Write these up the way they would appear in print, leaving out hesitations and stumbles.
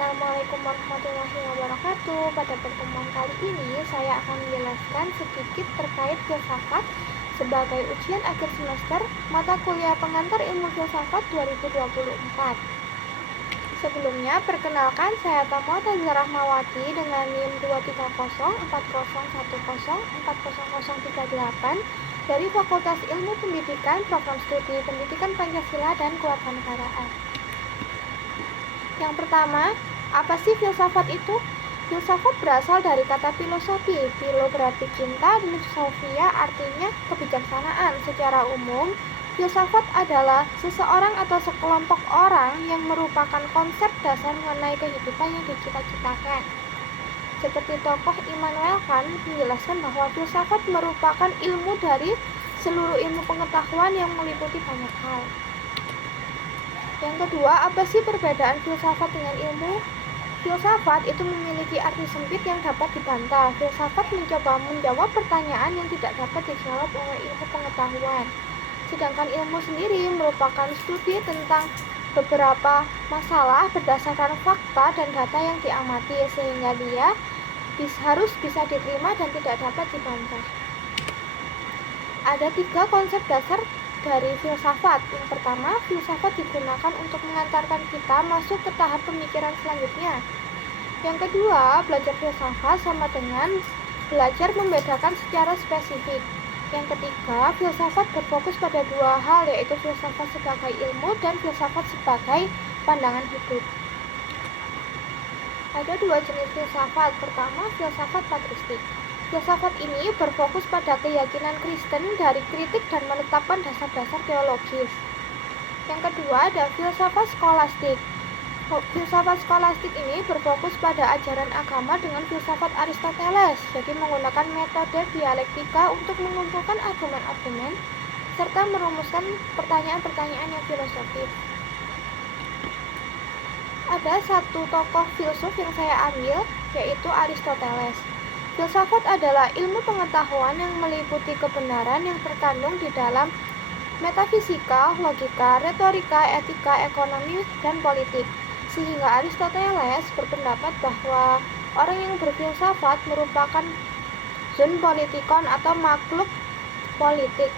Assalamualaikum warahmatullahi wabarakatuh. Pada pertemuan kali ini saya akan menjelaskan sedikit terkait filsafat sebagai ujian akhir semester mata kuliah pengantar ilmu filsafat 2024. Sebelumnya, perkenalkan saya Tamota Rahmawati dengan NIM 23040104038 dari Fakultas Ilmu Pendidikan Program Studi Pendidikan Pancasila dan Kewarganegaraan. Yang pertama, apa sih filsafat itu? Filsafat berasal dari kata filosofi. Philo berarti cinta dan sofia artinya kebijaksanaan. Secara umum, filsafat adalah seseorang atau sekelompok orang yang merupakan konsep dasar mengenai kehidupan yang dicita-citakan. Seperti tokoh Immanuel Kant menjelaskan bahwa filsafat merupakan ilmu dari seluruh ilmu pengetahuan yang meliputi banyak hal. Yang kedua, apa sih perbedaan filsafat dengan ilmu? Filsafat itu memiliki arti sempit yang dapat dibantah. Filsafat mencoba menjawab pertanyaan yang tidak dapat dijawab oleh ilmu pengetahuan. Sedangkan ilmu sendiri merupakan studi tentang beberapa masalah berdasarkan fakta dan data yang diamati, sehingga dia harus bisa diterima dan tidak dapat dibantah. Ada 3 konsep dasar dari filsafat. Yang pertama, filsafat digunakan untuk mengantarkan kita masuk ke tahap pemikiran selanjutnya. Yang kedua, belajar filsafat sama dengan belajar membedakan secara spesifik. Yang ketiga, filsafat berfokus pada 2 hal, yaitu filsafat sebagai ilmu dan filsafat sebagai pandangan hidup. Ada 2 jenis filsafat. Pertama, filsafat patristik. Filsafat ini berfokus pada keyakinan Kristen dari kritik dan menetapkan dasar-dasar teologis. Yang kedua ada filsafat skolastik. Filsafat skolastik ini berfokus pada ajaran agama dengan filsafat Aristoteles, jadi menggunakan metode dialektika untuk mengumpulkan argumen-argumen serta merumuskan pertanyaan-pertanyaan yang filosofis. Ada satu tokoh filsuf yang saya ambil, yaitu Aristoteles. Filsafat adalah ilmu pengetahuan yang meliputi kebenaran yang terkandung di dalam metafisika, logika, retorika, etika, ekonomi, dan politik. Sehingga Aristoteles berpendapat bahwa orang yang berfilsafat merupakan zoon politikon atau makhluk politik.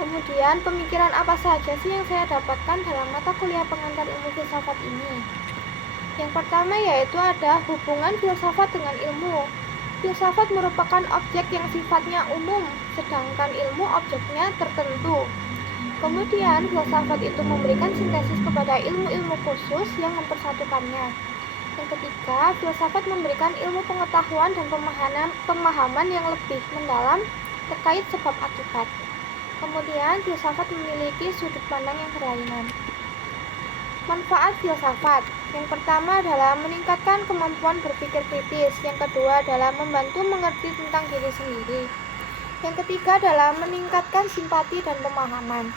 Kemudian, pemikiran apa saja sih yang saya dapatkan dalam mata kuliah pengantar ilmu filsafat ini? Yang pertama yaitu ada hubungan filsafat dengan ilmu. Filsafat merupakan objek yang sifatnya umum, sedangkan ilmu objeknya tertentu. Kemudian, filsafat itu memberikan sintesis kepada ilmu-ilmu khusus yang mempersatukannya. Yang ketiga, filsafat memberikan ilmu pengetahuan dan pemahaman yang lebih mendalam terkait sebab akibat. Kemudian, filsafat memiliki sudut pandang yang berlainan. Manfaat filsafat. Yang pertama adalah meningkatkan kemampuan berpikir kritis. Yang kedua adalah membantu mengerti tentang diri sendiri. Yang ketiga adalah meningkatkan simpati dan pemahaman.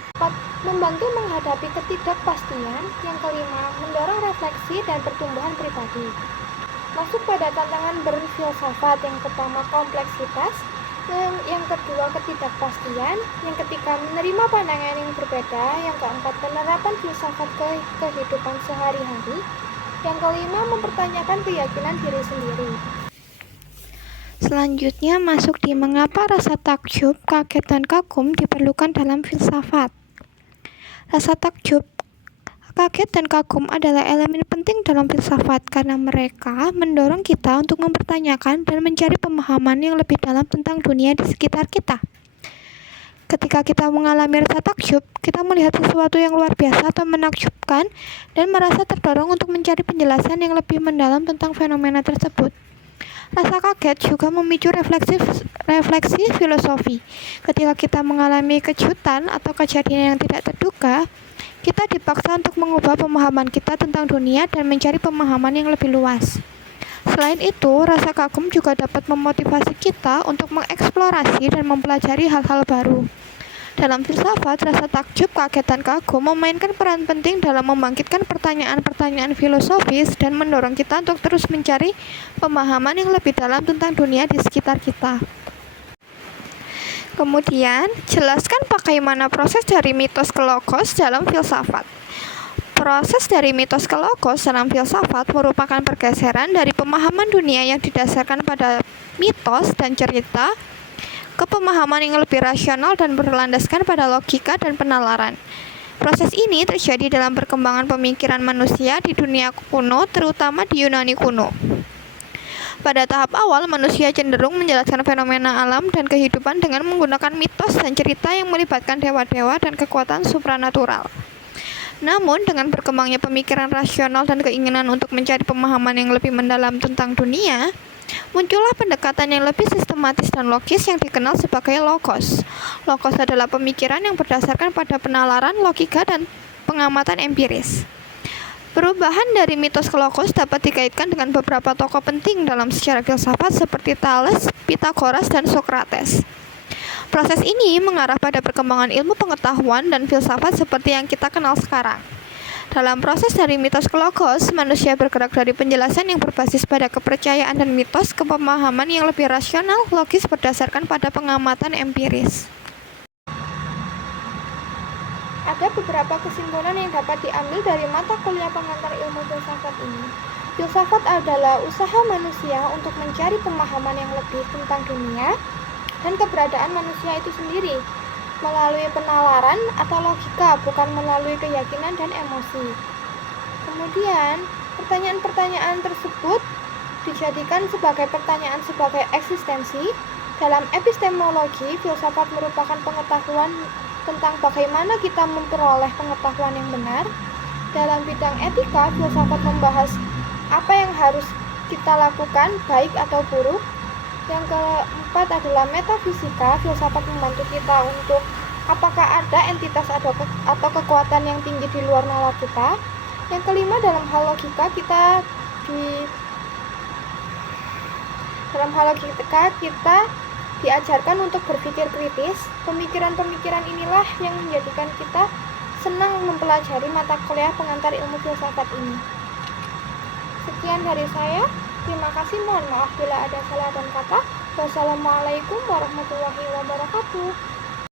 Membantu menghadapi ketidakpastian. Yang kelima, mendorong refleksi dan pertumbuhan pribadi. Masuk pada tantangan berfilsafat. Yang pertama, kompleksitas. Yang kedua, ketidakpastian. Yang ketiga, menerima pandangan yang berbeda. Yang keempat, penerapan filsafat ke kehidupan sehari-hari. Yang kelima, mempertanyakan keyakinan diri sendiri. Selanjutnya masuk di mengapa rasa takjub, kaget, dan kagum diperlukan dalam filsafat. Rasa takjub, kaget, dan kagum adalah elemen penting dalam filsafat karena mereka mendorong kita untuk mempertanyakan dan mencari pemahaman yang lebih dalam tentang dunia di sekitar kita. Ketika kita mengalami rasa takjub, kita melihat sesuatu yang luar biasa atau menakjubkan dan merasa terdorong untuk mencari penjelasan yang lebih mendalam tentang fenomena tersebut. Rasa kaget juga memicu refleksi filosofi. Ketika kita mengalami kejutan atau kejadian yang tidak terduga, kita dipaksa untuk mengubah pemahaman kita tentang dunia dan mencari pemahaman yang lebih luas. Selain itu, rasa kagum juga dapat memotivasi kita untuk mengeksplorasi dan mempelajari hal-hal baru. Dalam filsafat, rasa takjub, kaget, dan kagum memainkan peran penting dalam membangkitkan pertanyaan-pertanyaan filosofis dan mendorong kita untuk terus mencari pemahaman yang lebih dalam tentang dunia di sekitar kita. Kemudian, jelaskan bagaimana proses dari mitos ke logos dalam filsafat. Proses dari mitos ke logos dalam filsafat merupakan pergeseran dari pemahaman dunia yang didasarkan pada mitos dan cerita ke pemahaman yang lebih rasional dan berlandaskan pada logika dan penalaran. Proses ini terjadi dalam perkembangan pemikiran manusia di dunia kuno, terutama di Yunani kuno. Pada tahap awal, manusia cenderung menjelaskan fenomena alam dan kehidupan dengan menggunakan mitos dan cerita yang melibatkan dewa-dewa dan kekuatan supranatural. Namun, dengan berkembangnya pemikiran rasional dan keinginan untuk mencari pemahaman yang lebih mendalam tentang dunia, muncullah pendekatan yang lebih sistematis dan logis yang dikenal sebagai logos. Logos adalah pemikiran yang berdasarkan pada penalaran, logika, dan pengamatan empiris. Perubahan dari mitos ke logos dapat dikaitkan dengan beberapa tokoh penting dalam sejarah filsafat seperti Thales, Pythagoras, dan Socrates. Proses ini mengarah pada perkembangan ilmu pengetahuan dan filsafat seperti yang kita kenal sekarang. Dalam proses dari mitos ke logos, manusia bergerak dari penjelasan yang berbasis pada kepercayaan dan mitos ke pemahaman yang lebih rasional, logis berdasarkan pada pengamatan empiris. Ada beberapa kesimpulan yang dapat diambil dari mata kuliah pengantar ilmu filsafat ini. Filsafat adalah usaha manusia untuk mencari pemahaman yang lebih tentang dunia dan keberadaan manusia itu sendiri, melalui penalaran atau logika, bukan melalui keyakinan dan emosi. Kemudian, pertanyaan-pertanyaan tersebut dijadikan sebagai pertanyaan sebagai eksistensi. Dalam epistemologi, filsafat merupakan pengetahuan tentang bagaimana kita memperoleh pengetahuan yang benar. Dalam bidang etika, filsafat membahas apa yang harus kita lakukan, baik atau buruk. Yang keempat adalah metafisika. Filsafat membantu kita untuk apakah ada entitas atau kekuatan yang tinggi di luar nalar kita. Yang kelima, dalam hal logika kita diajarkan untuk berpikir kritis. Pemikiran-pemikiran inilah yang menjadikan kita senang mempelajari mata kuliah pengantar ilmu filsafat ini. Sekian dari saya. Terima kasih, mohon maaf bila ada salah dan kata. Wassalamualaikum warahmatullahi wabarakatuh.